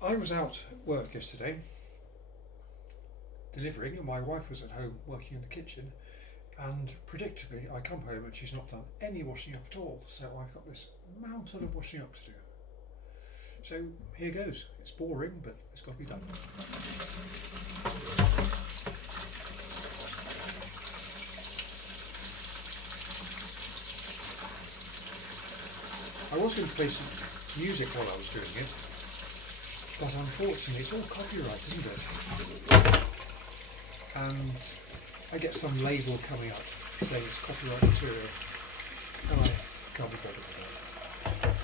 I was out at work yesterday delivering, and my wife was at home working in the kitchen, and predictably I come home and she's not done any washing up at all, so I've got this mountain of washing up to do. So here goes. It's boring, but it's got to be done. I was going to play some music while I was doing it, but unfortunately it's all copyright, isn't it? And I get some label coming up saying it's copyright material, and I can't be bothered with that.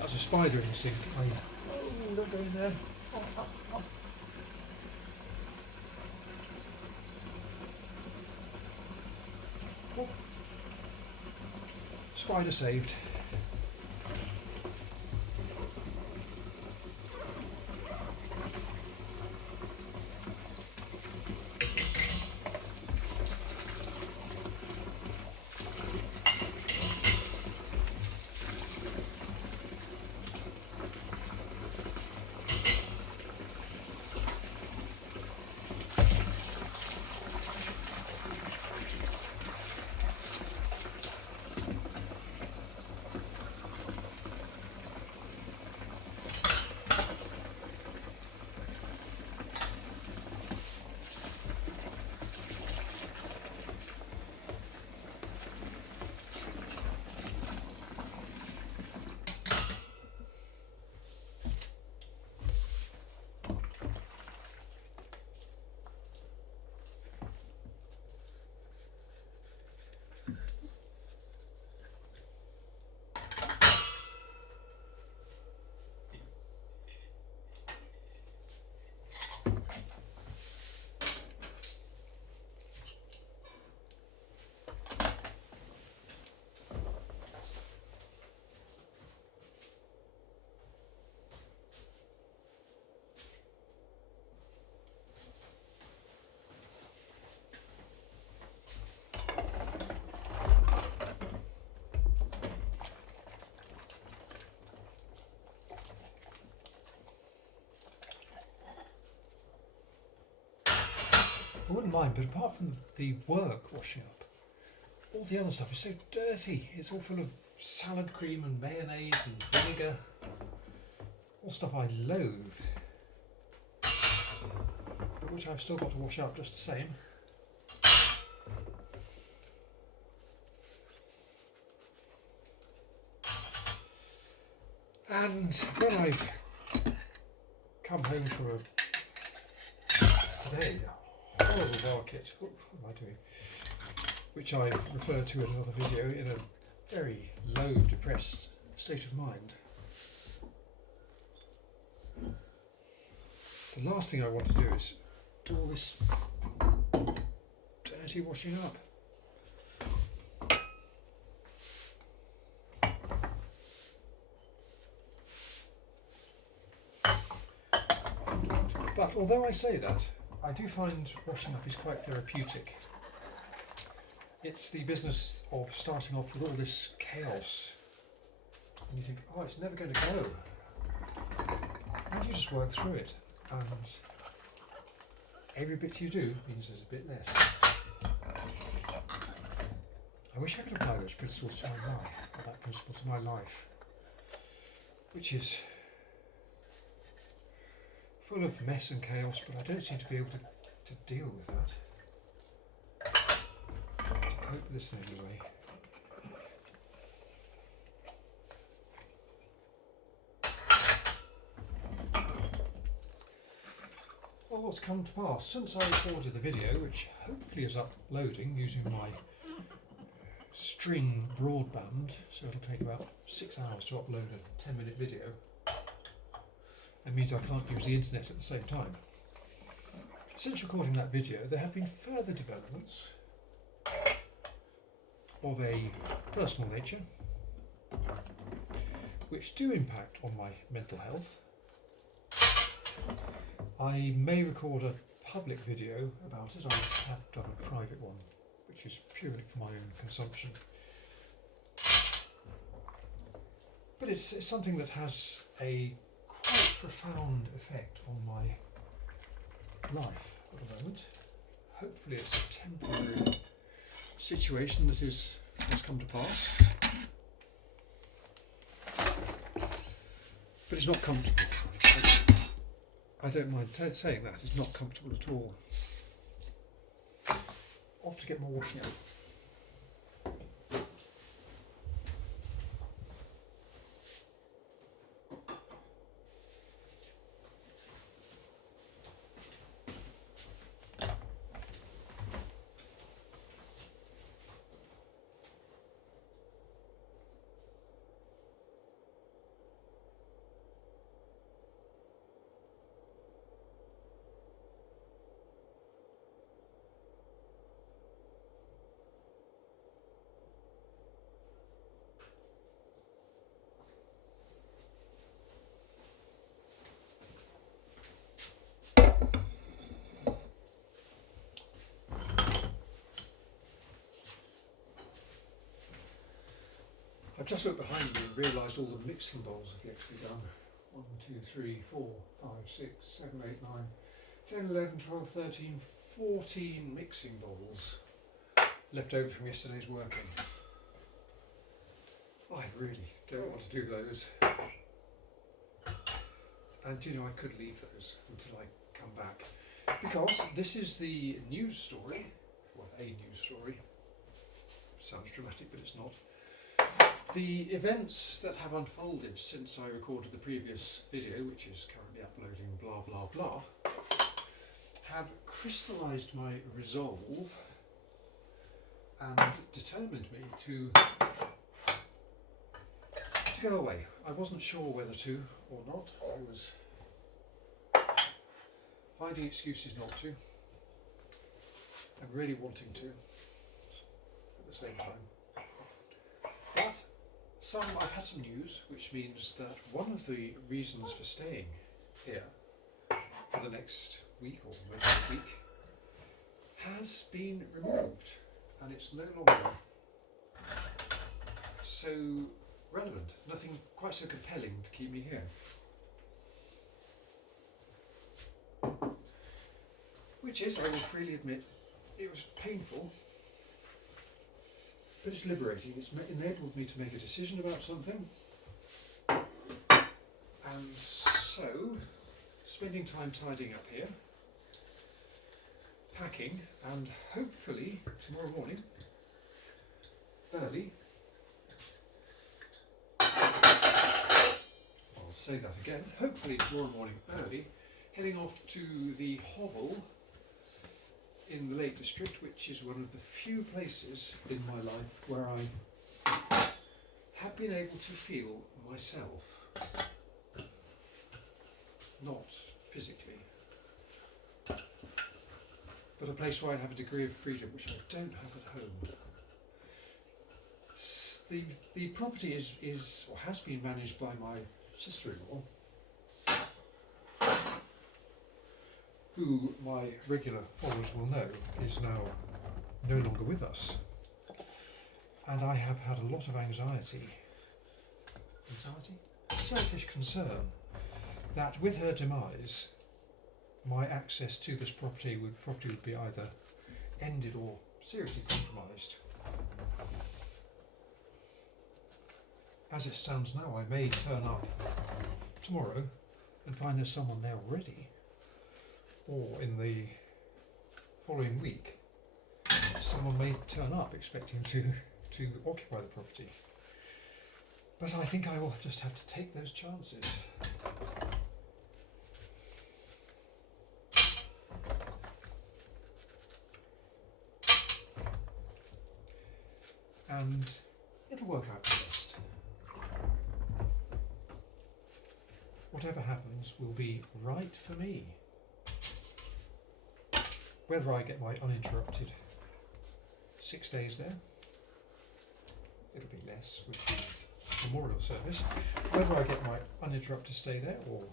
That's a spider in the sink. Oh, don't go in there. Oh. Oh. Spider saved. I wouldn't mind, but apart from the work washing up, all the other stuff is so dirty. It's all full of salad cream and mayonnaise and vinegar. All stuff I loathe, but which I've still got to wash up just the same. And when I've come home from today, horrible market, what am I doing? Which I referred to in another video, in a very low, depressed state of mind. The last thing I want to do is do all this dirty washing up. But although I say that, I do find washing up is quite therapeutic. It's the business of starting off with all this chaos, and you think, oh, it's never going to go. And you just work through it, and every bit you do means there's a bit less. I wish I could apply those principles to my life, or that principle to my life, which is full of mess and chaos, but I don't seem to be able to deal with that, to cope with this in any way. Well, what's come to pass since I recorded the video, which hopefully is uploading using my string broadband, so it'll take about 6 hours to upload a 10-minute video. It means I can't use the internet at the same time. Since recording that video, there have been further developments of a personal nature which do impact on my mental health, I may record a public video about it. I have done a private one, which is purely for my own consumption. But it's something that has a quite profound effect on my life at the moment. Hopefully it's a temporary situation that has come to pass. But it's not comfortable. I don't mind saying that. It's not comfortable at all. Off to get more washing up. I've just looked behind me and realised all the mixing bowls have yet to be done. 1, 2, 3, 4, 5, 6, 7, 8, 9, 10, 11, 12, 13, 14 mixing bowls left over from yesterday's working. I really don't want to do those. And you know, I could leave those until I come back. Because this is the news story, well, a news story. Sounds dramatic, but it's not. The events that have unfolded since I recorded the previous video, which is currently uploading, blah blah blah, have crystallised my resolve and determined me to go away. I wasn't sure whether to or not. I was finding excuses not to and really wanting to at the same time. But I've had some news, which means that one of the reasons for staying here for the next week or maybe a week has been removed, and it's no longer so relevant, nothing quite so compelling to keep me here. Which is, I will freely admit, it was painful. But it's liberating. It's enabled me to make a decision about something. And so, spending time tidying up here, packing, and hopefully tomorrow morning, early, I'll say that again, hopefully tomorrow morning early, heading off to the Hovel in the Lake District, which is one of the few places in my life where I have been able to feel myself, not physically, but a place where I have a degree of freedom which I don't have at home. The property is or has been managed by my sister-in-law, who my regular followers will know is now no longer with us. And I have had a lot of anxiety, selfish concern, that with her demise, my access to this property would be either ended or seriously compromised. As it stands now, I may turn up tomorrow and find there's someone there already. Or in the following week, someone may turn up expecting to occupy the property. But I think I will just have to take those chances. And it'll work out best. Whatever happens will be right for me. Whether I get my uninterrupted 6 days there, it'll be less with the memorial service. Whether I get my uninterrupted stay there, or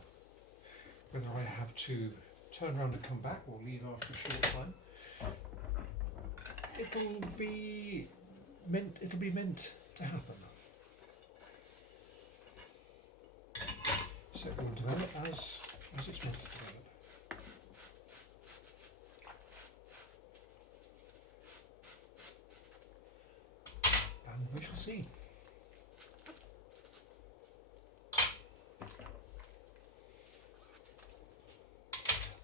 whether I have to turn around and come back, or leave after a short time, it'll be meant to happen. So it will develop as it's meant to develop. And we shall see.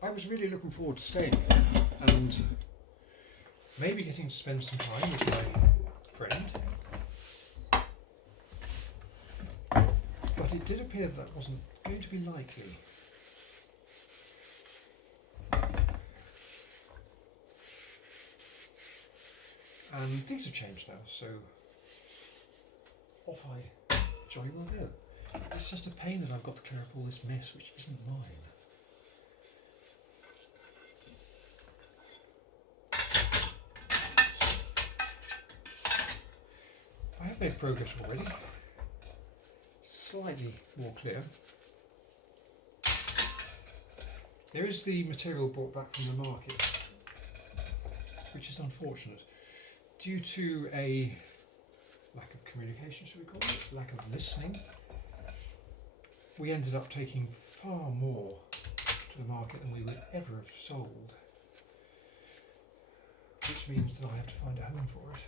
I was really looking forward to staying here and maybe getting to spend some time with my friend. But it did appear that wasn't going to be likely. And things have changed now, so off I jolly well go. It's just a pain that I've got to clear up all this mess which isn't mine. I have made progress already. Slightly more clear. There is the material brought back from the market, which is unfortunate. Due to a lack of communication, should we call it? Lack of listening. We ended up taking far more to the market than we would ever have sold. Which means that I have to find a home for it.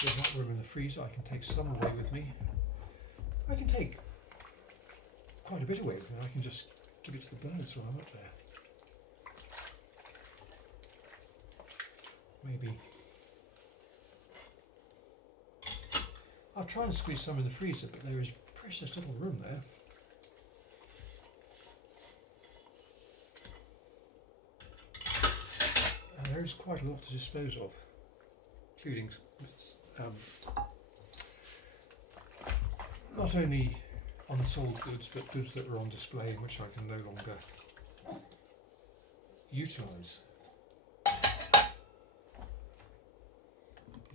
There's that room in the freezer. I can take some away with me. I can take quite a bit away with me. I can just give it to the birds while I'm up there. Maybe. I'll try and squeeze some in the freezer, but there is precious little room there. And there is quite a lot to dispose of, including not only unsold goods, but goods that were on display and which I can no longer utilise.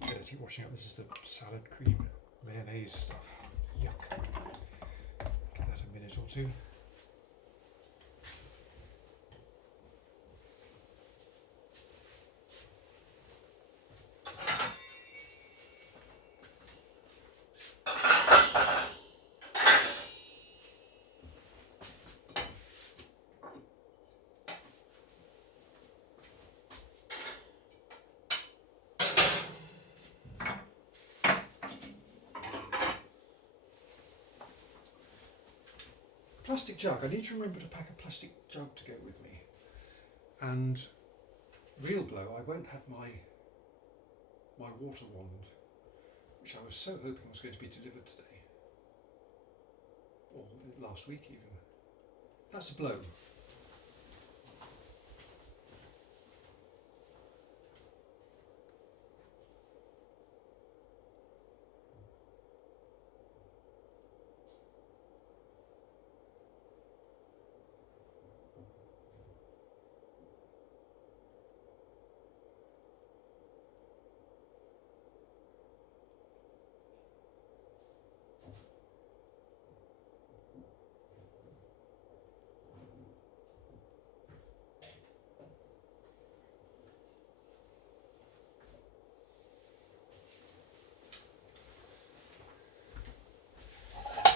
Dirty washing up. This is the salad cream mayonnaise stuff. Yuck. Give that a minute or two. Plastic jug. I need to remember to pack a plastic jug to go with me. And real blow, I won't have my water wand, which I was so hoping was going to be delivered today, or last week even. That's a blow.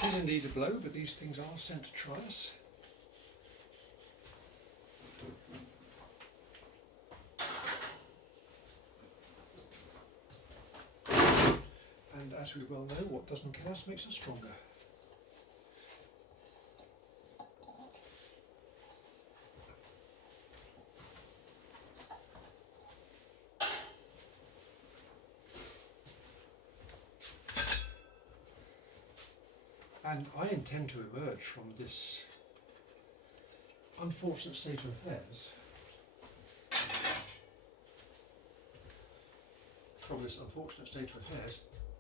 It is indeed a blow, but these things are sent to try us. And as we well know, what doesn't kill us makes us stronger. And I intend to emerge from this unfortunate state of affairs,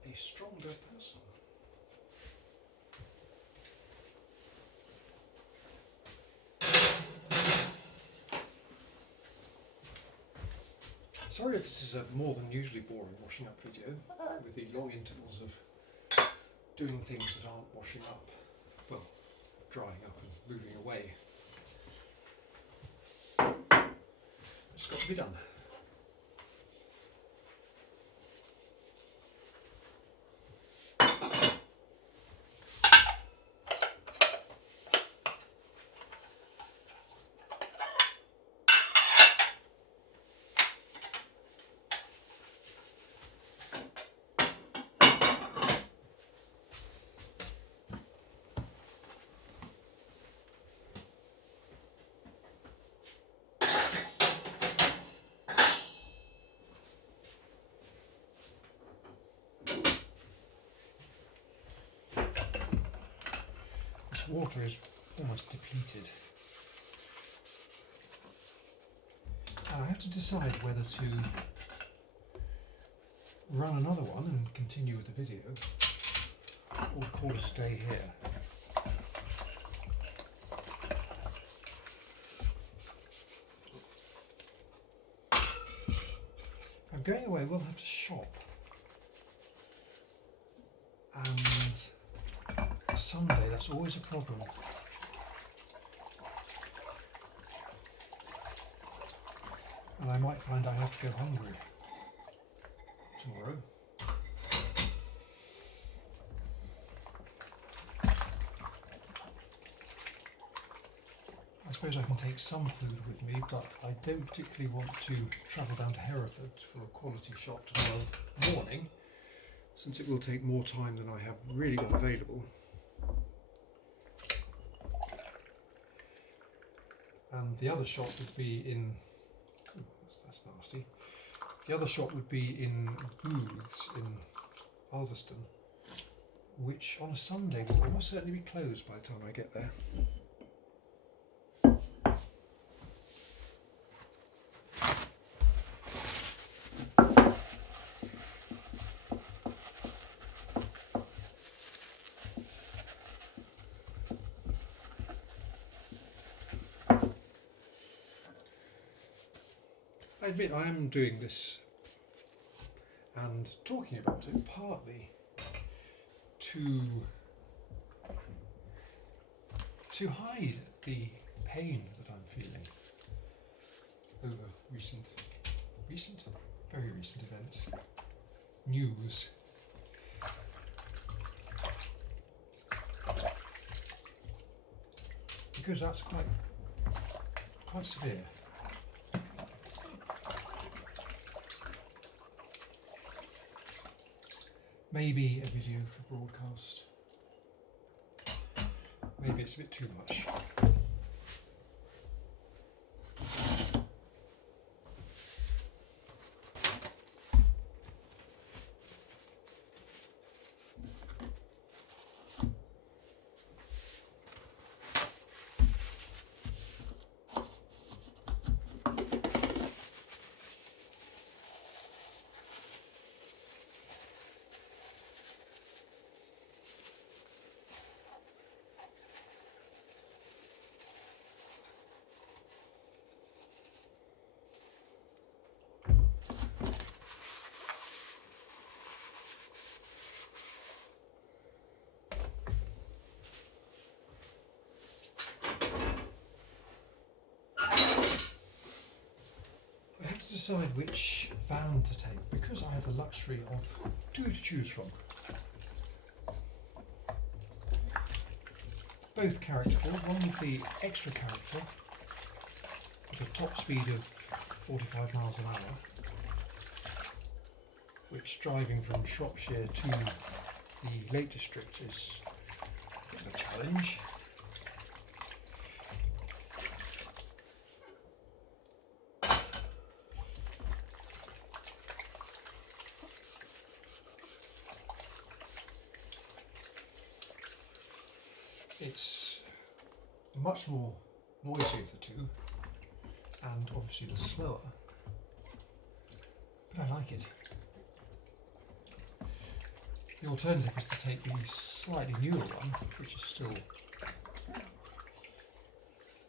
a stronger person. Sorry if this is a more than usually boring washing up video, with the long intervals of doing things that aren't washing up. Well, drying up and moving away. It's got to be done. Water is almost depleted, and I have to decide whether to run another one and continue with the video or call it a day here. I'm going away, we'll have to shop, and Sunday, that's always a problem. And I might find I have to go hungry tomorrow. I suppose I can take some food with me, but I don't particularly want to travel down to Hereford for a quality shop tomorrow morning, since it will take more time than I have really got available. And the other shop would be in, ooh, that's nasty, the other shop would be in Booths in Alveston, which on a Sunday will almost certainly be closed by the time I get there. I admit I am doing this and talking about it partly to hide the pain that I'm feeling over very recent events, news. Because that's quite severe. Maybe a video for broadcast. Maybe it's a bit too much. Decide which van to take because I have the luxury of two to choose from. Both characterful, one with the extra character with a top speed of 45 miles an hour, which driving from Shropshire to the Lake District is a bit of a challenge. It's much more noisy of the two, and obviously the slower, but I like it. The alternative is to take the slightly newer one, which is still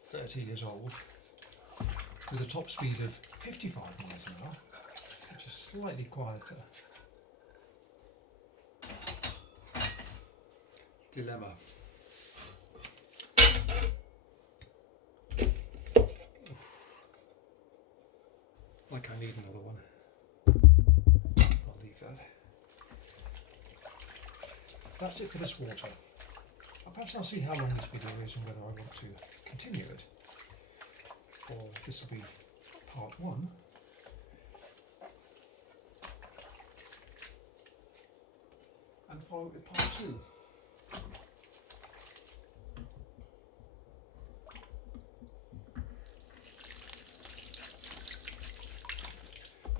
30 years old, with a top speed of 55 miles an hour, which is slightly quieter. Dilemma. think I need another one. I'll leave that. That's it for this water. Perhaps I'll see how long this video is and whether I want to continue it. Or this will be part 1. And follow it with part 2.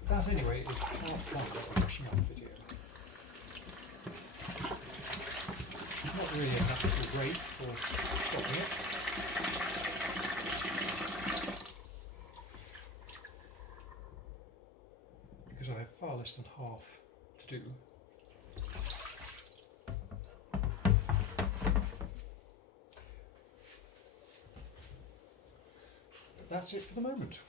That anyway is part 1 of the washing up video. Not really an actual rate for stopping it. Because I have far less than half to do. But that's it for the moment.